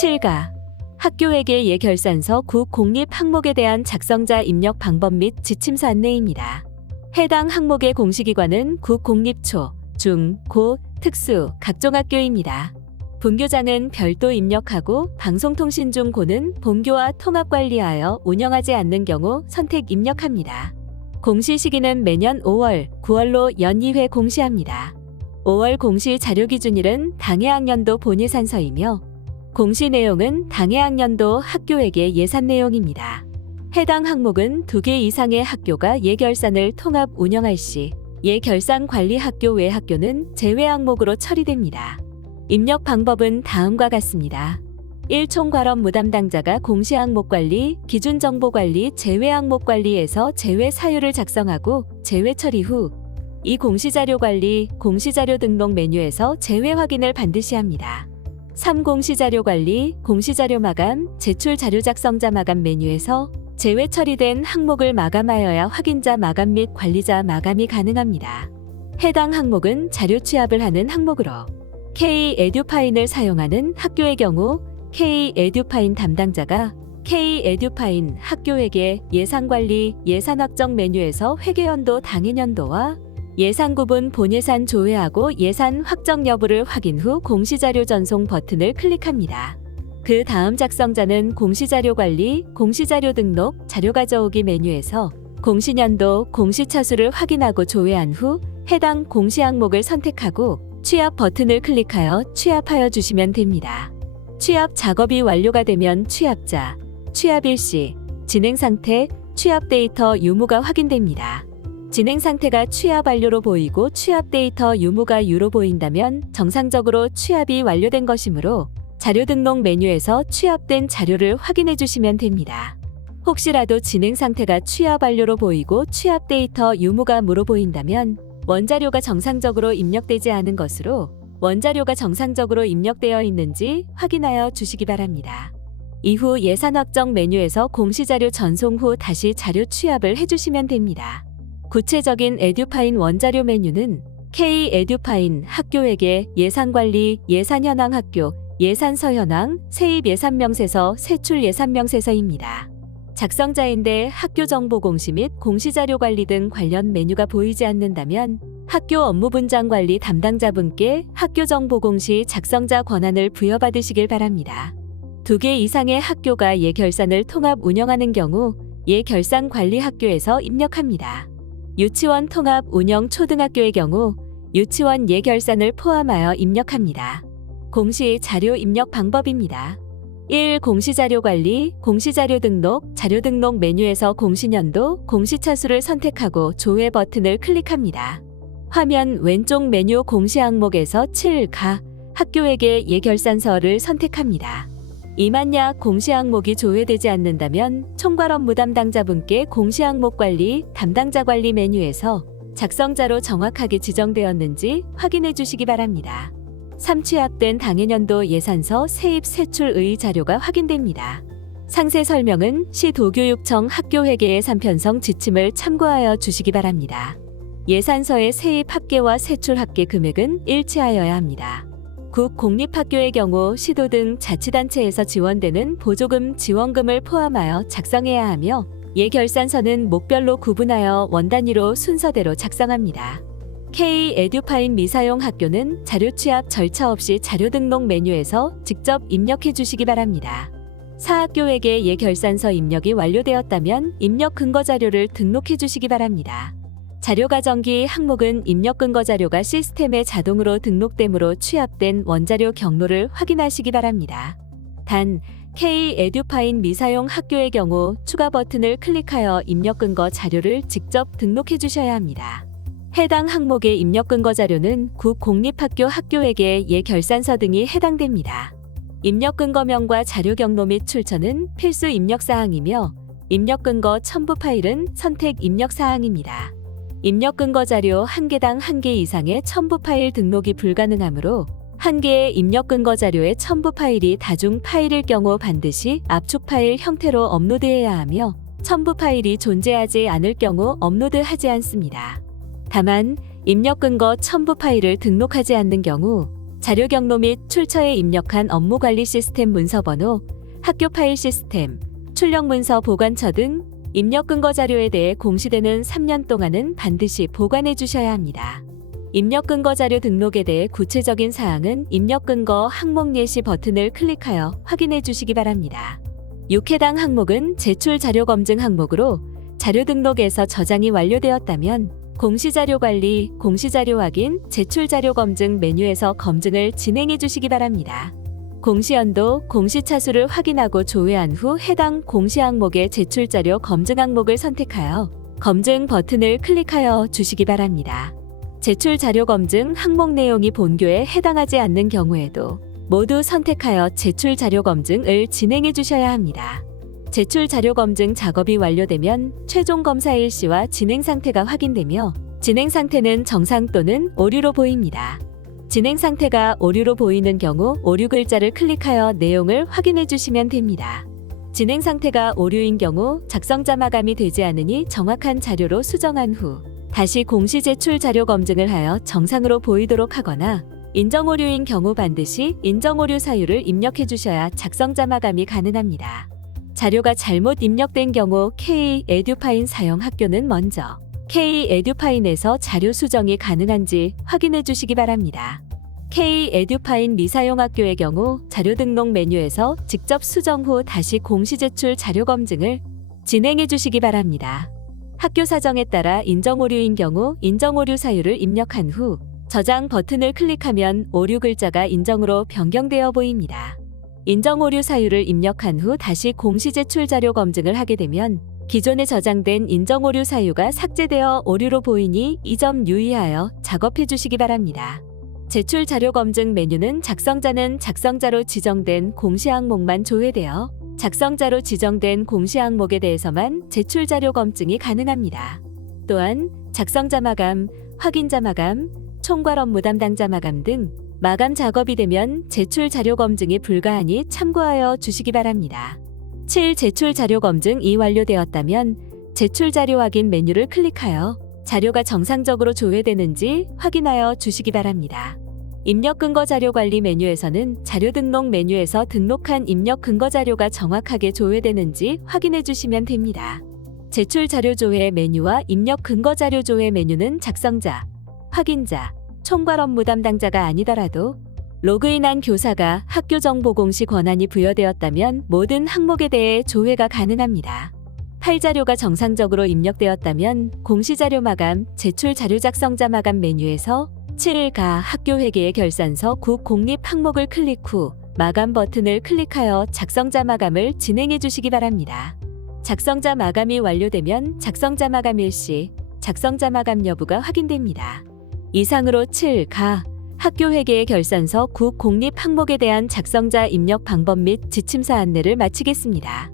7가 학교회계 예결산서 국 공립 항목에 대한 작성자 입력 방법 및 지침서 안내입니다. 해당 항목의 공시기관은 국 공립 초, 중, 고, 특수, 각종 학교입니다. 분교장은 별도 입력하고 방송통신 중 고는 본교와 통합관리하여 운영하지 않는 경우 선택 입력합니다. 공시 시기는 매년 5월, 9월로 연 2회 공시합니다. 5월 공시 자료기준일은 당해학년도 본예산서이며 공시 내용은 당해학년도 학교회계 예산 내용입니다. 해당 항목은 2개 이상의 학교가 예결산을 통합 운영할 시 예결산 관리 학교 외 학교는 제외 항목으로 처리됩니다. 입력 방법은 다음과 같습니다. 1. 총괄업 무담당자가 공시 항목 관리, 기준 정보 관리, 제외 항목 관리에서 제외 사유를 작성하고 제외 처리 후 2. 공시자료 관리, 공시자료 등록 메뉴에서 제외 확인을 반드시 합니다. 3. 공시자료 관리, 공시자료 마감, 제출 자료 작성자 마감 메뉴에서 제외 처리된 항목을 마감하여야 확인자 마감 및 관리자 마감이 가능합니다. 해당 항목은 자료 취합을 하는 항목으로 K-에듀파인을 사용하는 학교의 경우 K-에듀파인 담당자가 K-에듀파인 학교회계 예산관리 예산 확정 메뉴에서 회계연도 당해년도와 예산 구분 본예산 조회하고 예산 확정 여부를 확인 후 공시자료 전송 버튼을 클릭합니다. 그 다음 작성자는 공시자료 관리, 공시자료 등록, 자료 가져오기 메뉴에서 공시년도 공시차수를 확인하고 조회한 후 해당 공시 항목을 선택하고 취합 버튼을 클릭하여 취합하여 주시면 됩니다. 취합 작업이 완료가 되면 취합자, 취합 일시, 진행 상태, 취합 데이터 유무가 확인됩니다. 진행 상태가 취합 완료로 보이고 취합 데이터 유무가 유로 보인다면 정상적으로 취합이 완료된 것이므로 자료 등록 메뉴에서 취합된 자료를 확인해 주시면 됩니다. 혹시라도 진행 상태가 취합 완료로 보이고 취합 데이터 유무가 무로 보인다면 원자료가 정상적으로 입력되지 않은 것으로 원자료가 정상적으로 입력되어 있는지 확인하여 주시기 바랍니다. 이후 예산 확정 메뉴에서 공시자료 전송 후 다시 자료 취합을 해주시면 됩니다. 구체적인 에듀파인 원자료 메뉴는 K-에듀파인 학교회계 예산관리 예산현황 학교 예산서 현황 세입 예산명세서 세출 예산명세서입니다. 작성자인데 학교 정보 공시 및 공시자료 관리 등 관련 메뉴가 보이지 않는다면 학교 업무 분장 관리 담당자분께 학교 정보 공시 작성자 권한을 부여받으시길 바랍니다. 2개 이상의 학교가 예결산을 통합 운영하는 경우 예결산 관리 학교에서 입력합니다. 유치원 통합 운영 초등학교의 경우 유치원 예결산을 포함하여 입력합니다. 공시 자료 입력 방법입니다. 1. 공시자료 관리, 공시자료 등록, 자료 등록 메뉴에서 공시년도, 공시차수를 선택하고 조회 버튼을 클릭합니다. 화면 왼쪽 메뉴 공시 항목에서 7가 학교회계 예결산서를 선택합니다. 이만약 공시 항목이 조회되지 않는다면 총괄 업무 담당자분께 공시 항목 관리, 담당자 관리 메뉴에서 작성자로 정확하게 지정되었는지 확인해 주시기 바랍니다. 3. 취합된 당해년도 예산서 세입 세출의 자료가 확인됩니다. 상세 설명은 시도교육청 학교회계의 3편성 지침을 참고하여 주시기 바랍니다. 예산서의 세입 합계와 세출 합계 금액은 일치하여야 합니다. 국 공립학교의 경우 시도 등 자치단체에서 지원되는 보조금 지원금을 포함하여 작성해야 하며 예결산서는 목별로 구분하여 원 단위로 순서대로 작성합니다. K-에듀파인 미사용 학교는 자료 취합 절차 없이 자료 등록 메뉴에서 직접 입력해 주시기 바랍니다. 사학교에게 예결산서 입력이 완료되었다면 입력 근거 자료를 등록해 주시기 바랍니다. 자료 가정기 항목은 입력 근거 자료가 시스템에 자동으로 등록되므로 취합된 원자료 경로를 확인하시기 바랍니다. 단, K-에듀파인 미사용 학교의 경우 추가 버튼을 클릭하여 입력 근거 자료를 직접 등록해 주셔야 합니다. 해당 항목의 입력 근거 자료는 국 공립학교 학교에게 예결산서 등이 해당됩니다. 입력 근거명과 자료 경로 및 출처는 필수 입력 사항이며 입력 근거 첨부 파일은 선택 입력 사항입니다. 입력 근거 자료 1개당 1개 이상의 첨부 파일 등록이 불가능하므로 1개의 입력 근거 자료의 첨부 파일이 다중 파일일 경우 반드시 압축 파일 형태로 업로드해야 하며 첨부 파일이 존재하지 않을 경우 업로드하지 않습니다. 다만 입력 근거 첨부 파일을 등록하지 않는 경우 자료 경로 및 출처에 입력한 업무 관리 시스템 문서 번호, 학교 파일 시스템, 출력 문서 보관처 등 입력 근거 자료에 대해 공시되는 3년 동안은 반드시 보관해 주셔야 합니다. 입력 근거 자료 등록에 대해 구체적인 사항은 입력 근거 항목 예시 버튼을 클릭하여 확인해 주시기 바랍니다. 6해당 항목은 제출 자료 검증 항목으로 자료 등록에서 저장이 완료되었다면 공시자료 관리, 공시자료 확인, 제출 자료 검증 메뉴에서 검증을 진행해 주시기 바랍니다. 공시연도, 공시차수를 확인하고 조회한 후 해당 공시 항목의 제출 자료 검증 항목을 선택하여 검증 버튼을 클릭하여 주시기 바랍니다. 제출 자료 검증 항목 내용이 본교에 해당하지 않는 경우에도 모두 선택하여 제출 자료 검증을 진행해 주셔야 합니다. 제출 자료 검증 작업이 완료되면 최종 검사 일시와 진행 상태가 확인되며 진행 상태는 정상 또는 오류로 보입니다. 진행 상태가 오류로 보이는 경우 오류 글자를 클릭하여 내용을 확인해 주시면 됩니다. 진행 상태가 오류인 경우 작성자 마감이 되지 않으니 정확한 자료로 수정한 후 다시 공시 제출 자료 검증을 하여 정상으로 보이도록 하거나 인정 오류인 경우 반드시 인정 오류 사유를 입력해 주셔야 작성자 마감이 가능합니다. 자료가 잘못 입력된 경우 K-에듀파인 사용 학교는 먼저 K-에듀파인에서 자료 수정이 가능한지 확인해 주시기 바랍니다. K-에듀파인 미사용 학교의 경우 자료 등록 메뉴에서 직접 수정 후 다시 공시 제출 자료 검증을 진행해 주시기 바랍니다. 학교 사정에 따라 인정 오류인 경우 인정 오류 사유를 입력한 후 저장 버튼을 클릭하면 오류 글자가 인정으로 변경되어 보입니다. 인정 오류 사유를 입력한 후 다시 공시 제출 자료 검증을 하게 되면 기존에 저장된 인정 오류 사유가 삭제되어 오류로 보이니 이 점 유의하여 작업해 주시기 바랍니다. 제출 자료 검증 메뉴는 작성자는 작성자로 지정된 공시 항목만 조회되어 작성자로 지정된 공시 항목에 대해서만 제출 자료 검증이 가능합니다. 또한 작성자 마감, 확인자 마감, 총괄 업무 담당자 마감 등 마감 작업이 되면 제출 자료 검증이 불가하니 참고하여 주시기 바랍니다. 7. 제출 자료 검증이 완료되었다면 제출 자료 확인 메뉴를 클릭하여 자료가 정상적으로 조회되는지 확인하여 주시기 바랍니다. 입력 근거 자료 관리 메뉴에서는 자료 등록 메뉴에서 등록한 입력 근거 자료가 정확하게 조회되는지 확인해 주시면 됩니다. 제출 자료 조회 메뉴와 입력 근거 자료 조회 메뉴는 작성자, 확인자, 총괄 업무 담당자가 아니더라도 로그인한 교사가 학교 정보 공시 권한이 부여되었다면 모든 항목에 대해 조회가 가능합니다. 파일 자료가 정상적으로 입력되었다면 공시 자료 마감, 제출 자료 작성자 마감 메뉴에서 7가 학교 회계의 결산서 국 공립 항목을 클릭 후 마감 버튼을 클릭하여 작성자 마감을 진행해 주시기 바랍니다. 작성자 마감이 완료되면 작성자 마감 일시, 작성자 마감 여부가 확인됩니다. 이상으로 7가 학교 회계의 결산서 국 공립 항목에 대한 작성자 입력 방법 및 지침서 안내를 마치겠습니다.